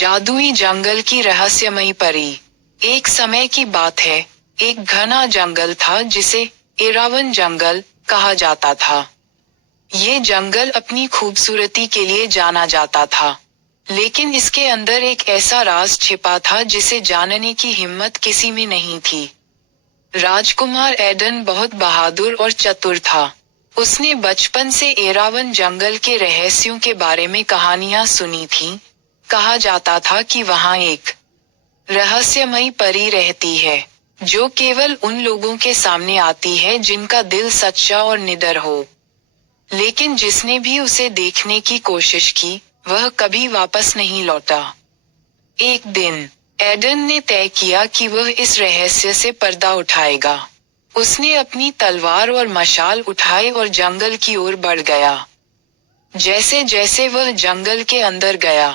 जादुई जंगल की रहस्यमयी परी। एक समय की बात है, एक घना जंगल था जिसे एरावन जंगल कहा जाता था। ये जंगल अपनी खूबसूरती के लिए जाना जाता था, लेकिन इसके अंदर एक ऐसा राज छिपा था जिसे जानने की हिम्मत किसी में नहीं थी। राजकुमार एडन बहुत बहादुर और चतुर था। उसने बचपन से एरावन जंगल के रहस्यों के बारे में कहानियां सुनी थीं। कहा जाता था कि वहां एक रहस्यमयी परी रहती है, जो केवल उन लोगों के सामने आती है जिनका दिल सच्चा और निडर हो। लेकिन जिसने भी उसे देखने की कोशिश की, वह कभी वापस नहीं लौटा। एक दिन एडन ने तय किया कि वह इस रहस्य से पर्दा उठाएगा। उसने अपनी तलवार और मशाल उठाई और जंगल की ओर बढ़ गया। जैसे जैसे वह जंगल के अंदर गया,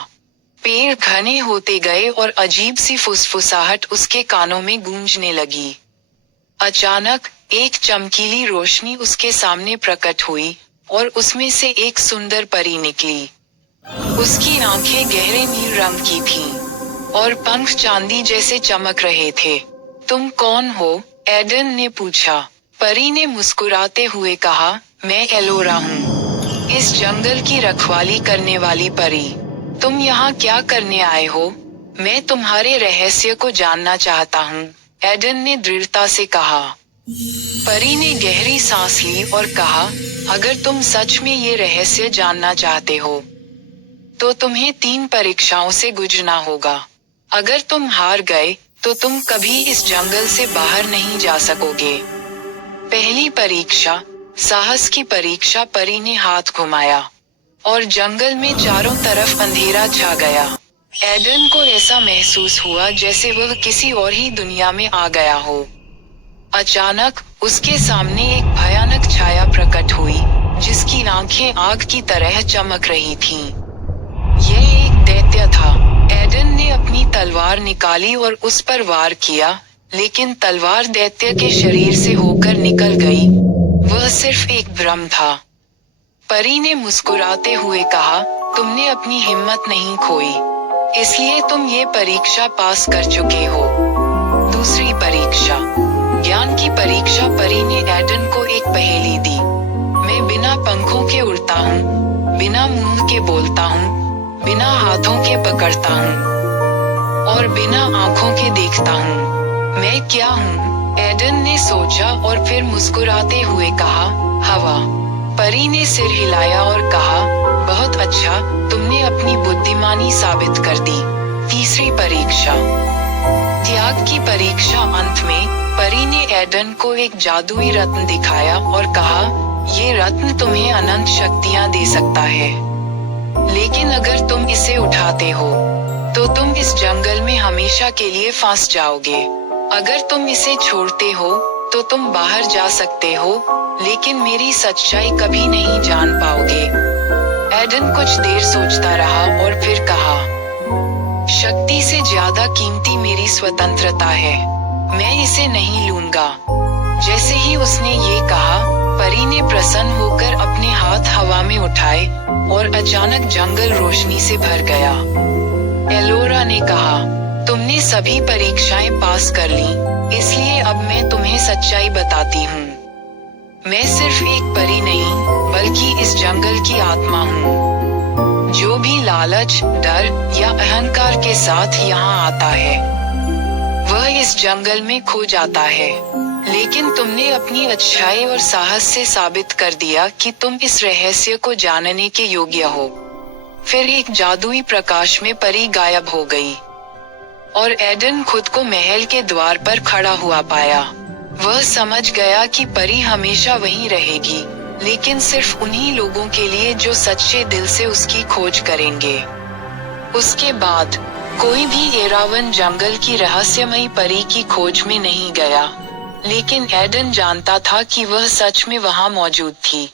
पेड़ घने होते गए और अजीब सी फुसफुसाहट उसके कानों में गूंजने लगी। अचानक एक चमकीली रोशनी उसके सामने प्रकट हुई और उसमें से एक सुंदर परी निकली। उसकी आंखें गहरे नील रंग की थीं और पंख चांदी जैसे चमक रहे थे। तुम कौन हो? एडन ने पूछा। परी ने मुस्कुराते हुए कहा, मैं एलोरा हूँ, इस जंगल की रखवाली करने वाली परी। तुम यहाँ क्या करने आए हो? मैं तुम्हारे रहस्य को जानना चाहता हूँ, एडन ने दृढ़ता से कहा। परी ने गहरी सांस ली और कहा, अगर तुम सच में ये रहस्य जानना चाहते हो, तो तुम्हें 3 परीक्षाओं से गुजरना होगा। अगर तुम हार गए, तो तुम कभी इस जंगल से बाहर नहीं जा सकोगे। पहली परीक्षा, साहस की परीक्षा। परी ने हाथ घुमाया और जंगल में चारों तरफ अंधेरा छा गया। एडन को ऐसा महसूस हुआ जैसे वह किसी और ही दुनिया में आ गया हो। अचानक उसके सामने एक भयानक छाया प्रकट हुई, जिसकी आंखें आग की तरह चमक रही थीं। यह एक दैत्य था। एडन ने अपनी तलवार निकाली और उस पर वार किया, लेकिन तलवार दैत्य के शरीर से होकर निकल गई। वह सिर्फ एक भ्रम था। परी ने मुस्कुराते हुए कहा, तुमने अपनी हिम्मत नहीं खोई, इसलिए तुम ये परीक्षा पास कर चुके हो। दूसरी परीक्षा, ज्ञान की परीक्षा। परी ने एडन को एक पहेली दी। मैं बिना पंखों के उड़ता हूँ, बिना मुंह के बोलता हूँ, बिना हाथों के पकड़ता हूँ और बिना आंखों के देखता हूँ। मैं क्या हूँ? एडन ने सोचा और फिर मुस्कुराते हुए कहा, हवा। परी ने सिर हिलाया और कहा, बहुत अच्छा, तुमने अपनी बुद्धिमानी साबित कर दी। तीसरी परीक्षा, त्याग की परीक्षा। अंत में परी ने एडन को एक जादुई रत्न दिखाया और कहा, ये रत्न तुम्हें अनंत शक्तियाँ दे सकता है, लेकिन अगर तुम इसे उठाते हो, तो तुम इस जंगल में हमेशा के लिए फंस जाओगे। अगर तुम इसे छोड़ते हो, तो तुम बाहर जा सकते हो, लेकिन मेरी सच्चाई कभी नहीं जान पाओगे। एडन कुछ देर सोचता रहा और फिर कहा, शक्ति से ज्यादा कीमती मेरी स्वतंत्रता है, मैं इसे नहीं लूंगा। जैसे ही उसने ये कहा, परी ने प्रसन्न होकर अपने हाथ हवा में उठाए और अचानक जंगल रोशनी से भर गया। एलोरा ने कहा, तुमने सभी परीक्षाएं पास कर ली, इसलिए अब मैं तुम्हें सच्चाई बताती हूँ। मैं सिर्फ एक परी नहीं, बल्कि इस जंगल की आत्मा हूँ। जो भी लालच, डर या अहंकार के साथ यहाँ आता है, वह इस जंगल में खो जाता है। लेकिन तुमने अपनी अच्छाई और साहस से साबित कर दिया कि तुम इस रहस्य को जानने के योग्य हो। फिर एक जादुई प्रकाश में परी गायब हो गई और एडन खुद को महल के द्वार पर खड़ा हुआ पाया। वह समझ गया कि परी हमेशा वहीं रहेगी, लेकिन सिर्फ उन्हीं लोगों के लिए जो सच्चे दिल से उसकी खोज करेंगे। उसके बाद कोई भी एरावन जंगल की रहस्यमयी परी की खोज में नहीं गया, लेकिन एडन जानता था कि वह सच में वहां मौजूद थी।